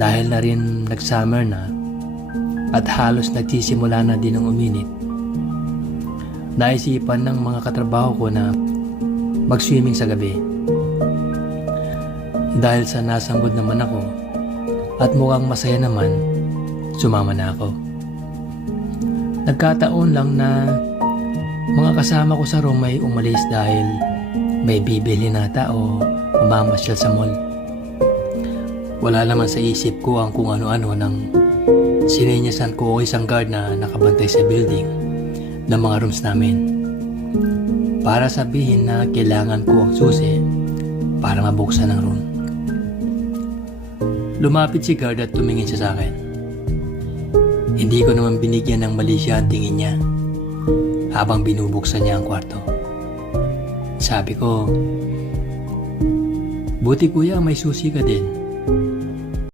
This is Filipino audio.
Dahil na rin nag-summer na at halos nagsisimula na din ang uminit, naisipan ng mga katrabaho ko na mag-swimming sa gabi. Dahil sa nasanggod naman ako at mukhang masaya naman, sumama na ako. Nagkataon lang na mga kasama ko sa room may umalis dahil may bibili nata o mamamasyal sa mall. Wala naman sa isip ko ang kung ano-ano nang sininyasan ko isang guard na nakabantay sa building ng mga rooms namin para sabihin na kailangan ko ang susi para mabuksan ang room. Lumapit si guard at tumingin siya sa akin. Hindi ko naman binigyan ng mali siya ang tingin niya habang binubuksan niya ang kwarto. Sabi ko, "Buti kuya may susi ka din."